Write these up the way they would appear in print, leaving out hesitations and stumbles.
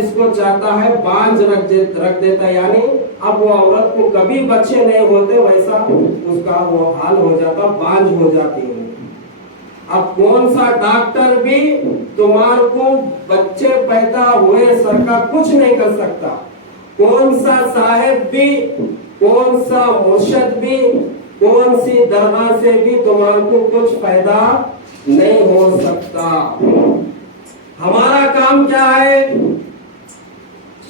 جس کو چاہتا ہے بانجھ رکھ دیتا ہے، یعنی اب وہ عورت کو کبھی بچے نہیں ہوتے، ویسا اس کا وہ حال ہو جاتا، بانجھ ہو جاتی ہے۔ اب کون سا ڈاکٹر بھی تمہارے کو بچے پیدا ہوئے سر کا کچھ نہیں کر سکتا، کون سا صاحب بھی، کون سا مرشد بھی، کون سی درگاہ سے بھی تمہارے کو کچھ پیدا نہیں ہو سکتا۔ ہمارا کام کیا ہے؟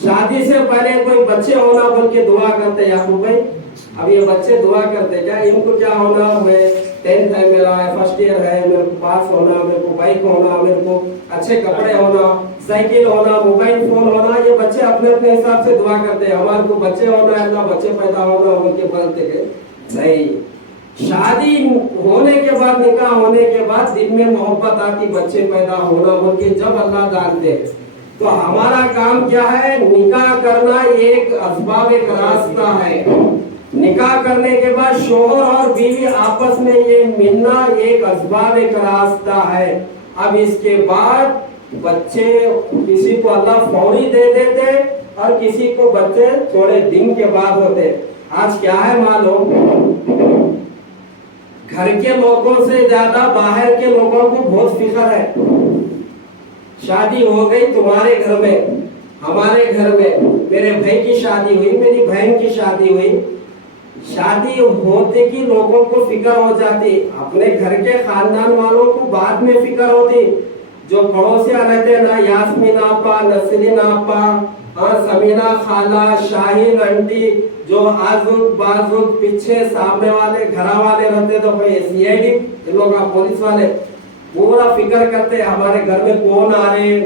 شادی سے پہلے کوئی بچے ہونا بول کے دعا کرتے، یعقوب بھائی اب یہ بچے دعا کرتے کیا ان کو کیا ہونا ہے؟ 10th ہے میرا، فرسٹ ایئر ہے، میرے کو پاس ہونا، میرے کو بائک ہونا، میرے کو اچھے کپڑے ہونا، سائیکل ہونا، موبائل فون ہونا، یہ بچے اپنے اپنے حساب سے دعا کرتے ہیں ہمارے کو بچے ہونا ہے، اللہ بچے پیدا ہونا ان کے بولتے ہیں نہیں۔ شادی ہونے کے بعد، نکاح ہونے کے بعد دل میں محبت آتی بچے پیدا ہونا بول کے جب اللہ ڈالتے، تو ہمارا کام کیا ہے؟ نکاح کرنا ایک اسباب، ایک راستہ ہے۔ نکاح کرنے کے بعد شوہر اور بیوی آپس میں یہ ملنا ایک اسباب، ایک راستہ ہے۔ اب اس کے بعد بچے کسی کو اللہ فوری دے دیتے اور کسی کو بچے تھوڑے دن کے بعد ہوتے۔ آج کیا ہے معلوم؟ گھر کے لوگوں سے زیادہ باہر کے لوگوں کو بہت فکر ہے۔ شادی ہو گئی تمہارے گھر میں، ہمارے گھر میں، میرے بھائی کی شادی ہوئی، میری بہن کی شادی ہوئی، شادی ہوتے کی لوگوں کو فکر ہو جاتی، اپنے گھر کے خاندان والوں کو بعد میں فکر ہوتی، جو پڑوسیاں رہتے نا، یاسمین آپا، نسرین آپا، سمینا خالہ، شاہین آنٹی، جو آزوک بازوک پیچھے سامنے والے گھر والے رہتے تو بھائی CID ان لوگ پولیس والے پورا فکر کرتے ہمارے گھر میں کون آ رہے،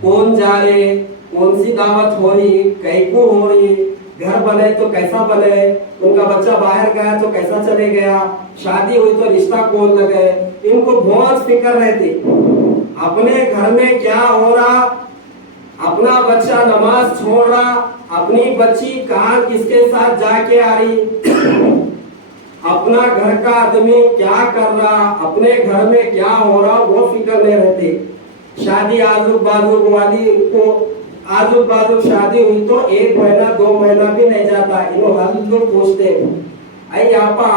کون جا رہے، کون سی دعوت ہو رہی، کیسے ہو رہی، گھر بنے تو کیسا بنے، ان کا بچہ باہر گیا تو کیسا چلے گیا، شادی ہوئی تو رشتہ کون لگے، ان کو بہت فکر رہتی اپنے گھر میں کیا ہو رہا، اپنا بچہ نماز چھوڑ رہا، اپنی بچی کہاں کس کے ساتھ جا کے آ رہی، اپنا گھر کا آدمی کیا کر رہا، اپنے گھر میں کیا ہو رہا، وہ فکر نہیں رہتی۔ شادی آزوک بازوک والی کو آزوک بازوک شادی ہوئی تو 1 مہینہ 2 مہینہ بھی نہیں جاتا، انہوں ہر لوگ پوچھتے اے آپا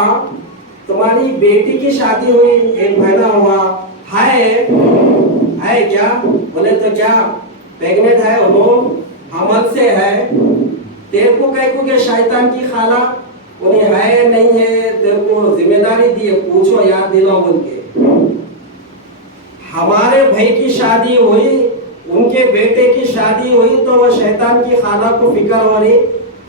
تمہاری بیٹی کی شادی ہوئی 1 مہینہ ہوا ہے کیا؟ بولے تو کیا پیگنٹ ہے، انہوں حمل سے ہے، تیرے کو کہہ کو کہ شیطان کی خالہ انہیں ہے نہیں ہے، تیرے کو ذمہ داری دی ہے، پوچھو یاد دلاؤ بول کے۔ ہمارے بھائی کی شادی ہوئی، ان کے بیٹے کی شادی ہوئی تو وہ شیطان کی خالہ کو فکر ہو رہی،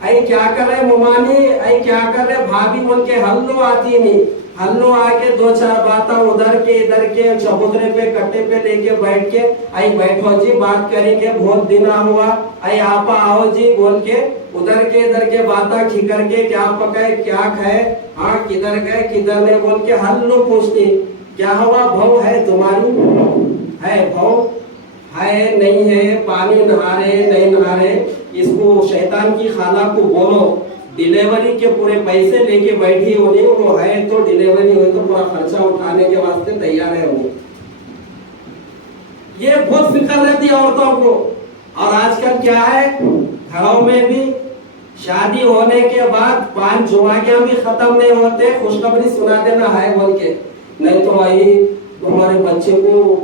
اے کیا کر رہے ممانی، اے کیا کر رہے بھابھی بول کے ہلو آتی نہیں، ہلو آ کے 2-4 باتیں ادھر کے ادھر کے چبوترے پہ کٹے پہ لے کے بیٹھ کے اے بیٹھو جی بات کریں گے بہت دن ہوا، اے آپا آؤ جی بول کے ادھر کے باتیں کھکر کے کیا پکائے کیا کھائے، ہاں کدھر گئے کدھر نہیں بول کے ہلو پوچھتی، کیا ہوا بھو ہے تمہاری، ہے بھو ہے نہیں ہے، پانی نہا رہے نہیں نہا رہے، اس کو شیطان کی خالہ کو بولو ڈیلیوری کے پورے پیسے لے کے بیٹھی ہونی، وہ ہے تو ڈیلیوری ہوئی تو پورا خرچہ اٹھانے کے واسطے تیار ہے وہ۔ یہ بہت فکر رہتی عورتوں کو۔ اور آج کل کیا ہے، گھروں میں بھی شادی ہونے کے بعد 5 جمعہ بھی ختم نہیں ہوتے، خوشخبری سنا دینا ہے بول کے، نہیں تو آئی تمہارے بچے کو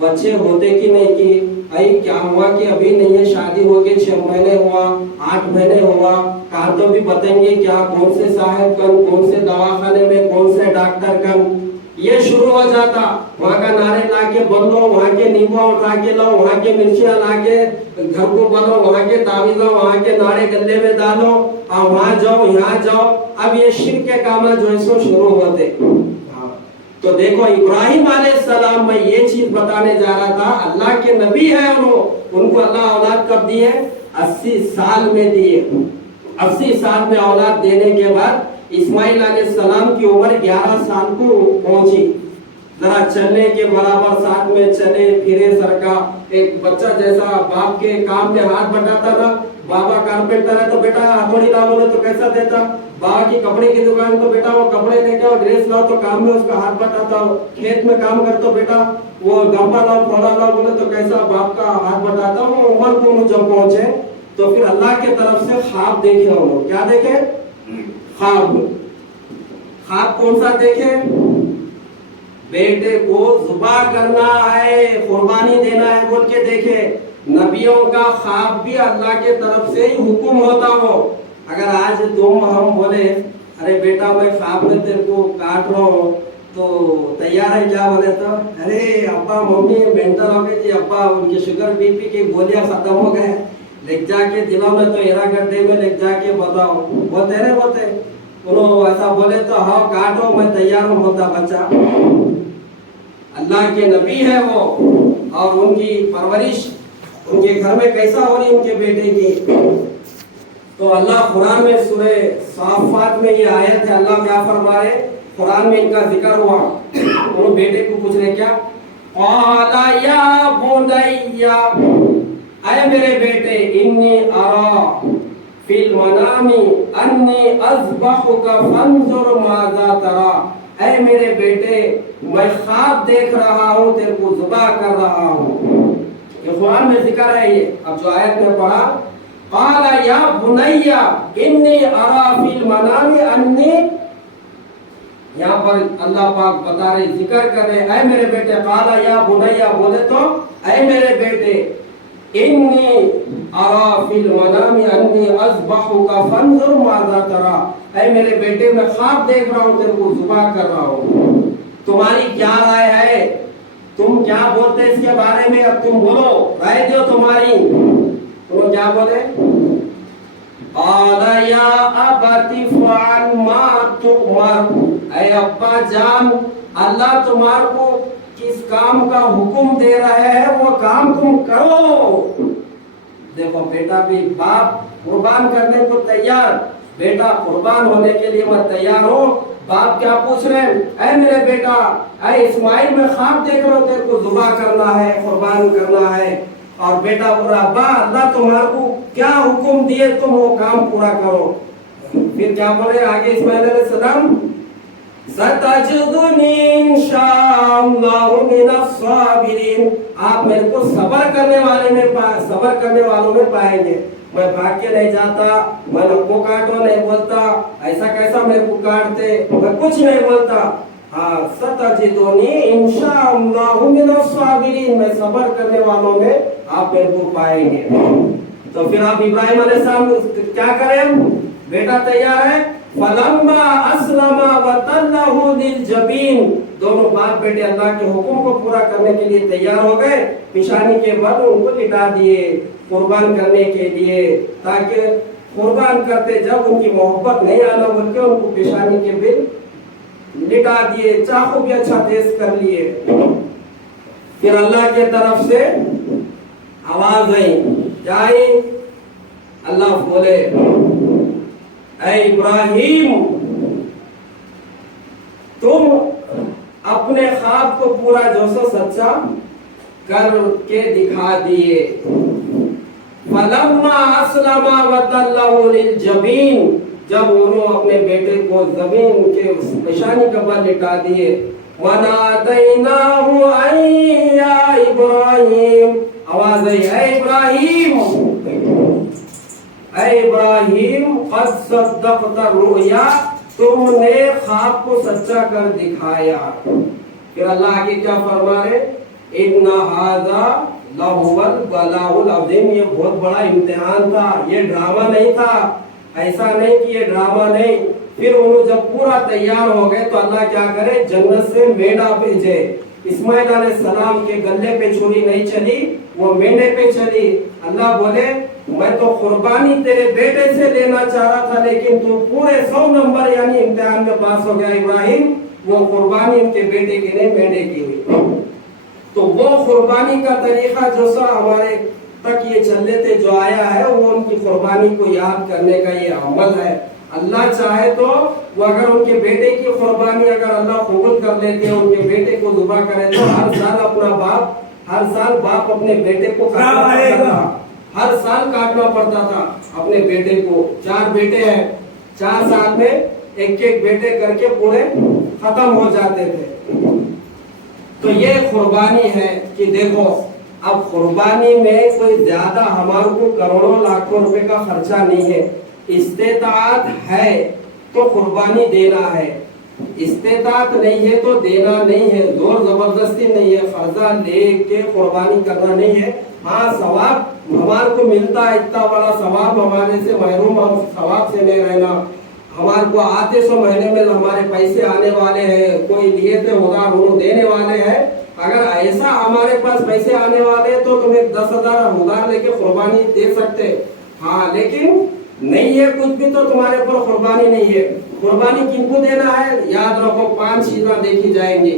بچے ہوتے کی نہیں کی، آئی کیا ہوا کہ ابھی نہیں ہے، شادی ہو کے 6 مہینے ہوا 8 مہینے ہوا، کہاں تو بھی بتائیں گے کیا کون سے صاحب کن، کون سے دواخانے میں کون سے ڈاکٹر کن، یہ شروع ہو جاتا، وہاں کا نعرے لا کے بولو، وہاں کے نیمبو اٹھا کے لاؤ، وہاں کے مرچیاں لا کے گھر کو بنو، وہاں کے تعویذ وہاں کے نعرے گلے میں ڈالو، اور وہاں جاؤ یہاں جاؤ، اب یہ شرک کے کام جو ہے سو شروع ہوتے۔ تو دیکھو ابراہیم علیہ السلام میں یہ چیز بتانے جا رہا تھا، اللہ کے نبی ہے، ان کو اللہ اولاد کب دی ہے؟ 80 سال میں دی ہے۔ 80 سال میں اولاد دینے کے بعد اسماعیل علیہ السلام کی عمر 11 سال کو پہنچی، ذرا چلنے کے برابر ساتھ میں چلے پھرے سرکا، ایک بچہ جیسا باپ کے کام میں ہاتھ بٹاتا تھا، बाबा कारपेंटर है तो बेटा हथौड़ी ला बोले तो कैसा देता, बाबा की कपड़े की दुकान तो बेटा वो कपड़े लेके आओ, ड्रेस लाओ तो काम में उसका हाथ बटाता हो, खेत में काम कर तो बेटा वो गंपा लाओ फोड़ा लाओ बोले तो कैसा बाप का हाथ बटाता हो। उम्र को जब पहुंचे तो फिर अल्लाह के तरफ से ख्वाब देखे उन्होंने, क्या देखे? ख्वाब। ख्वाब कौन सा देखे? बेटे को जुबा करना है, कुर्बानी देना है बोल के देखे। नबियों का ख्वाब भी अल्लाह के तरफ से ही हुक्म होता हो। अगर आज तुम हम बोले अरे बेटा मैं ख्वाब में तेरे को काट रहा हूँ तो तैयार है क्या बोले तो अरे अब्बा मम्मी मेंटल हो गई थी, अब्बा उनकी शुगर बीपी की गोलियां खत्म हो गए, लेके जाके दिलों में तो एरा गड्ढे में लेके जाके बताओ, बोलते रहे बोलते उन्होंने ऐसा बोले तो हाँ काटो मैं तैयार हूँ बोलता बच्चा। अल्लाह के नबी है वो, और उनकी परवरिश उनके घर में कैसा हो रही उनके बेटे की। तो अल्लाह कुरान में सूरह साफ़ात में ये आयत है, अल्लाह क्या फरमा रहे, कुरान में इनका जिक्र हुआ। उन बेटे को पूछ रहे क्या, क़ाला या बुनैया, ऐ मेरे बेटे, इन्नी अरा फिल मनामी अन्नी अज़बहुका फंजुर माज़ा तरा, ऐ मेरे बेटे मैं ख्वाब देख रहा हूँ तेरे को ज़ुबा कर रहा हूँ। ये कुरान में जिक्र है। ये अब जो आयत में पढ़ा, क़ाला या बुनैया इन्नी अरा फिल मनामी अन्नी, यहाँ पर अल्लाह पाक बता रहे, जिक्र कर रहे, ऐ मेरे बेटे। क़ाला या बुनैया बोले तो ऐ मेरे बेटे, इन्नी अरा फिल मनामी अन्नी अज़बहुका फंजुर माज़ा तरा, ऐ मेरे बेटे मैं ख्वाब देख रहा हूँ तेरे को ज़ुबा कर रहा हूँ, तुम्हारी क्या राय है, तुम क्या बोलते इसके बारे में, अब तुम बोलो राय दो तुम्हारी। तो क्या बोले, क़ाला या अबती फ़अल मा तुअमर, ऐ अब्बा जान अल्लाह तुम्हारे को किस काम का हुक्म दे रहा है वो काम तुम करो। देखो बेटा भी बाप कुर्बान करने को तैयार, बेटा कुर्बान होने के लिए मैं तैयार हूँ। बाप क्या पूछ रहे हैं, ऐ मेरे बेटा, ऐ इस्माइल मैं ख्वाब देख रहा हूँ तेरे को ज़ुबा करना है, कुर्बान करना है। और बेटा बोल रहा, अब्बा अल्लाह तुम्हारे को क्या हुक्म दिए तुम वो काम पूरा करो। फिर क्या बोले आगे इस्माइल अलैहिस्सलाम, सतजदुनी इंशाअल्लाहु मिनस साबिरीन, आप मेरे को सब्र करने वालों में पाएंगे। मैं भाग के नहीं जाता, मैं नको काटो नहीं बोलता, ऐसा कैसा मेरे को काटते, मैं कुछ नहीं बोलता। हाँ, सतजदुनी इंशाअल्लाहु मिनस साबिरीन, मैं सब्र करने वालों में आप मेरे को पाएंगे। तो फिर आप इब्राहिम अलैहिस्सलाम क्या करें, बेटा तैयार है, फलम्मा अस्लमा वतल्लहु लिलजबीन, दोनों बाप बेटे अल्लाह के हुक्म को पूरा करने के लिए तैयार हो गए, पिशानी के बल उनको लिटा दिए कुर्बान करने के लिए, ताकि कुर्बान करते जब उनकी मोहब्बत नहीं आना बोल के उनको पिशानी के बिल लिटा दिए, चाकू भी अच्छा तेज कर लिए। फिर अल्लाह के तरफ से आवाज आई, क्या आई, अल्लाह बोले, ऐ इब्राहिम तुम अपने ख्वाब को पूरा जो सो सच्चा करके दिखा दिए। फलम्मा अस्लमा वतल्लहु लिलजबीन, जब उन्होंने अपने बेटे को जमीन के पेशानी के बल लिटा दिए, वनादैनाहु या इब्राहिम, आवाज आई, ऐ इब्राहिम, ऐ इब्राहिम क़द सद्दक़ता रुया, तुमने ख्वाब को सच्चा कर दिखाया। फिर अल्लाह आगे क्या फरमा रहे, इन्ना हाज़ा लहुवल बलाउल अज़ीम, ये बहुत बड़ा इम्तिहान था, ये ड्रामा नहीं था, ऐसा नहीं कि ये ड्रामा नहीं। फिर उन्होंने जब पूरा तैयार हो गए तो अल्लाह क्या करे, जन्नत से मेंढा भेजे। इस्माइल अलैहिस्सलाम के गले पे छुरी नहीं चली, वो मेंढे पे चली। अल्लाह बोले, मैं तो कुर्बानी तेरे बेटे से लेना चाह रहा था, लेकिन तू पूरे 100 नंबर यानी इम्तिहान में पास हो गया इब्राहिम, वो कुर्बानी उनके बेटे की नहीं मेंढे की हुई। तो वो कुर्बानी का तरीका जो सा हमारे तक ये चल थे जो आया है, वो उनकी कुर्बानी को याद करने का ये अमल है। अल्लाह चाहे तो वो अगर उनके बेटे की कुर्बानी अगर अल्लाह कबूल कर लेते हैं, उनके बेटे को ज़ुबा करे तो हर साल बाप अपने बेटे को हर साल काटना पड़ता था अपने बेटे को। 4 बेटे हैं, 4 साल में एक एक बेटे करके पूरे खत्म हो जाते थे। तो ये कुर्बानी है कि देखो अब कुर्बानी में कोई ज्यादा हमारे को करोड़ों लाखों रुपए का खर्चा नहीं है। इस्तेताअत है तो कुर्बानी देना है, इस्तेताअत नहीं है तो देना नहीं है, जोर जबरदस्ती नहीं है, कर्जा लेके कुर्बानी करना नहीं है। हाँ सवाब हमारे को मिलता है, इतना बड़ा सवाब हमारे से महरूम, हम सवाब से नहीं रहना। हमारे को आते 100 महीने में हमारे पैसे आने वाले हैं, कोई लिए थे उधार वो देने वाले हैं। अगर ऐसा हमारे पास पैसे आने वाले तो तुम्हें 10,000 उधार लेके कुर्बानी दे सकते। हाँ लेकिन नहीं है कुछ भी तो तुम्हारे ऊपर कुर्बानी नहीं है। कुर्बानी किनको देना है, याद रखो 5 चीजें देखी जाएंगी।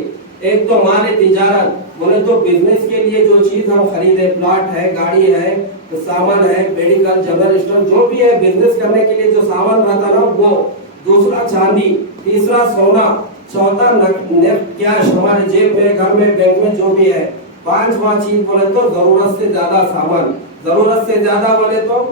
एक तो माल तिजारत, बोले तो बिजनेस के लिए जो चीज हम खरीदे, प्लॉट है, गाड़ी है, तो सामान है, मेडिकल, जनरल स्टोर, जो भी है बिजनेस करने के लिए जो सामान रहता ना वो। दूसरा चांदी, तीसरा सोना, चौथा नेट कैश हमारे जेब में, घर में, बैंक में जो भी है। 5वां चीज बोले तो जरूरत से ज्यादा सामान। जरूरत से ज्यादा बोले तो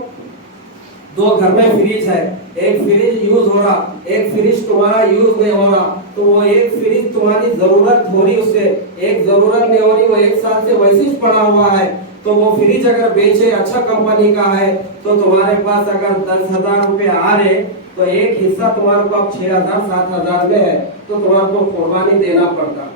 2 घर में फ्रिज है, एक फ्रिज यूज हो रहा, एक फ्रिज तुम्हारा यूज नहीं हो रहा, तो वो एक फ्रिज तुम्हारी जरूरत हो रही, उससे एक जरूरत नहीं हो रही, वो 1 साल से वैसे ही पड़ा हुआ है। तो वो फ्रिज अगर बेचे, अच्छा कंपनी का है, तो तुम्हारे पास अगर 10,000 रुपए आ रहे तो एक हिस्सा तुम्हारे को अब 6,000 7,000 में है, तो तुम्हारे को कुर्बानी देना पड़ता।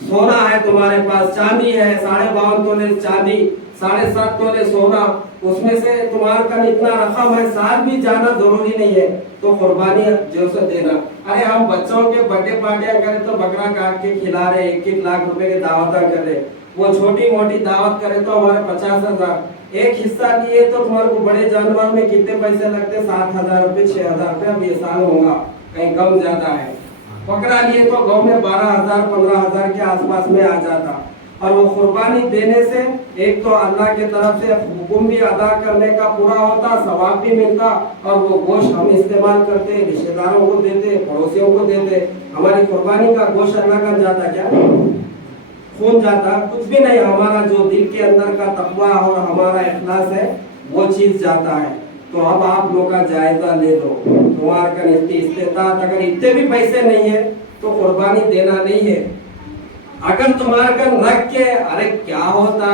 सोना है तुम्हारे पास, चांदी है, 52.5 तोले चांदी, 7.5 तोले सोना, उसमें से तुम्हारे का इतना रकम है, साल भी जाना जरूरी नहीं है, तो कुर्बानी जो से देना। अरे हम बच्चों के बर्थडे पार्टियां करें तो बकरा काट के खिला रहे, 1-1 लाख रुपए की दावत कर रहे। वो छोटी मोटी दावत करे तो हमारे 50,000, एक हिस्सा लिए तो तुम्हारे को बड़े जानवर में कितने पैसे लगते, 7,000 रुपए, 6,000 रुपए, अब ये साल होगा, कहीं कम ज्यादा है। बकरा लिए तो गाँव में 12,000 15,000 के आसपास में आ जाता। और वो कुर्बानी देने से एक तो अल्लाह के तरफ से हुक्म भी अदा करने का पूरा होता, सवाब भी मिलता, और वो गोश्त हम इस्तेमाल करते, रिश्तेदारों को देते, पड़ोसियों को देते। हमारी कुर्बानी का गोश्त अल्लाह का जाता क्या, खून जाता, कुछ भी नहीं। हमारा जो दिल के अंदर का तकवा और हमारा इखलास है वो चीज जाता है। तो अब आप लोग का जायजा ले लो, तुम्हारे का इस्तेताअत अगर इतने भी पैसे नहीं है तो कुर्बानी देना नहीं है। अगर तुम्हारे का रख के अरे क्या होता,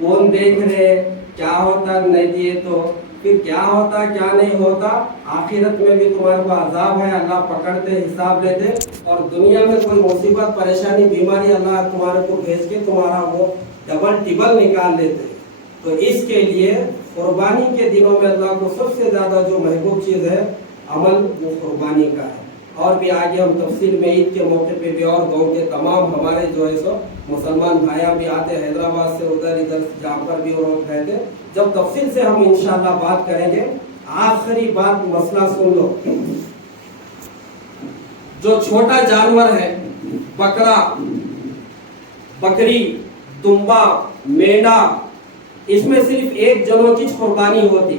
कौन देख रहे, क्या होता नहीं दिए तो फिर क्या होता क्या नहीं होता, आखिरत में भी तुम्हारे को अजाब है, अल्लाह पकड़ते, हिसाब लेते, और दुनिया में कोई मुसीबत, परेशानी, बीमारी अल्लाह तुम्हारे को भेज के तुम्हारा वो डबल टिबल निकाल लेते। तो इसके लिए कुर्बानी के दिनों में अल्लाह को सबसे ज्यादा जो महबूब चीज है अमल, वो कुर्बानी का है। और भी आगे हम तफसील में ईद के मौके पे भी और गाँव के तमाम हमारे जो है सो मुसलमान भाइयाँ भी आते, हैदराबाद से, उधर इधर जहाँ पर भी वो लोग रहते, जब तफसील से हम इंशाल्लाह बात करेंगे। आखिरी बात मसला सुन लो, जो छोटा जानवर है, बकरा, बकरी, दुम्बा, मेंढा, इसमें सिर्फ एक जनों की कुर्बानी होती।